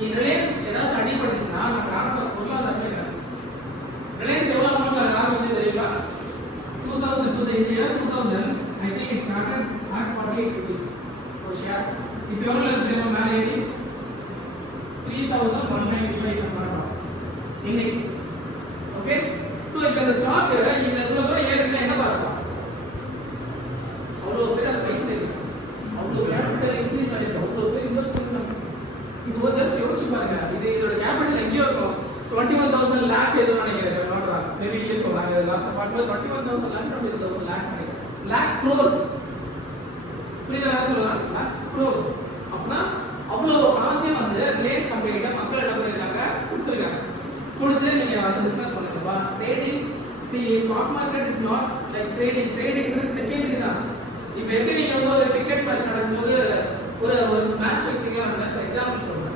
Reliance ஏதாச்சும் அடிபட்டுச்சுன்னா நம்ம பொருளாதாரத்தில் ரிலையன்ஸ் எவ்வளோ அமௌண்ட் ஆரம்பிச்சு தெரியுமா? 2000 to the year 2000 I think it started at 48 rupees per share. இப்போ எவ்வளோ இருக்கு மேலே ஏறி 3195 பண்ணுறோம் இன்னைக்கு. ஓகே, ஸோ இப்போ இந்த ஸ்டாக் இந்த தூரம் ஏறினா என்ன பார்க்கலாம்? அவ்வளோ பேர் அதை பைக் இருக்கு, அவ்வளோ கேபிட்டல் இன்க்ரீஸ் ஆகிருக்கு, அவ்வளோ பேர் இன்வெஸ்ட் பண்ணுறாங்க. இப்போ ஜஸ்ட் யோசிச்சு பாருங்க, இதோட கேபிட்டல் எங்கேயோ இருக்கும். 21,000 lakh ஏதோ நினைக்கிறேன், மேபி இருக்கும். நாங்கள் லாஸ்ட் பார்க்கும்போது 21,000 lakh 21,000 lakh நினைக்கிறேன், lakh crores. புரியுதா என்ன சொல்லலாம்? lakh crores அப்படின்னா அவ்வளோ அவசியம் வந்து ரிலையன்ஸ் கம்பெனிகிட்ட மக்கள் என்ன பண்ணியிருக்காங்க, கொடுத்து நீங்கள் வந்து பிஸ்னஸ் பண்ணுங்கப்பா. Trading, stock market is not like trading secondary தான். இப்போ எப்படி நீங்கள் வந்து ஒரு கிரிக்கெட் மேட்ச் நடக்கும்போது ஒரு மேட்ச் ஃபிக்ஸிங்லாம் எக்ஸாம்பிள் சொல்கிறேன்.